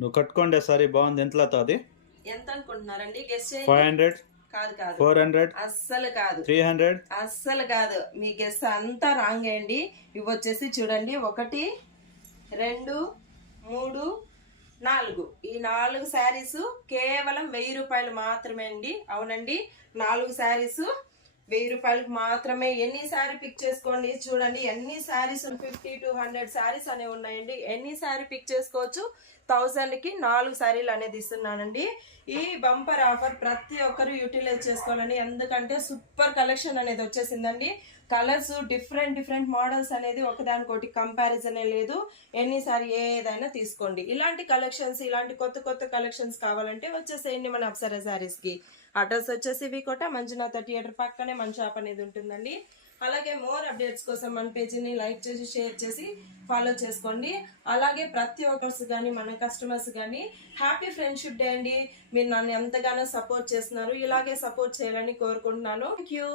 నువ్వు కట్టుకోండి సారీ బాగుంది. ఎంతలో అది? ఎంత అనుకుంటున్నారండి? గెస్ 500. కాదు కాదు. 400. అస్సలు కాదు. 300. అస్సలు కాదు. మీ గెస్ అంతా రాంగ్ అండి. ఇవి వచ్చేసి చూడండి, 1 2 3 4. ఈ 4 శారీస్ కేవలం 1000 రూపాయలు మాత్రమే అండి. అవునండి, 4 శారీస్ 1000 రూపాయలకు మాత్రమే. ఎన్ని శారీ పిక్ చేసుకోండి. చూడండి ఎన్ని శారీస్, 50 to 100 శారీస్ అనేవి ఉన్నాయండి. ఎన్ని శారీ పిక్ చేసుకోవచ్చు. 1000కి 4 శారీలు అనేది ఇస్తున్నానండి. ఈ బంపర్ ఆఫర్ ప్రతి ఒక్కరు యూటిలైజ్ చేసుకోవాలండి. ఎందుకంటే సూపర్ కలెక్షన్ అనేది వచ్చేసిందండి. కలర్స్ డిఫరెంట్ మోడల్స్ అనేది ఒకదానికొకటి కంపారిజనే లేదు. ఎన్నిసారి ఏదైనా తీసుకోండి. ఇలాంటి కలెక్షన్స్, ఇలాంటి కొత్త కలెక్షన్స్ కావాలంటే వచ్చేసేయండి మన అప్సరా శారీస్ కి. అడ్రస్ వచ్చేసి వికోట మంజునాథ థియేటర్ పక్కనే మన షాప్ అనేది ఉంటుందండి. అలాగే మోర్ అప్డేట్స్ కోసం మన పేజీని లైక్ చేసి షేర్ చేసి ఫాలో చేసుకోండి. అలాగే ప్రతి ఒక్కర్స్ కానీ మన కస్టమర్స్ కానీ హ్యాపీ ఫ్రెండ్షిప్ డే అండి. మీరు నన్ను ఎంతగానో సపోర్ట్ చేస్తున్నారు. ఇలాగే సపోర్ట్ చేయాలని కోరుకుంటున్నాను. Thank you.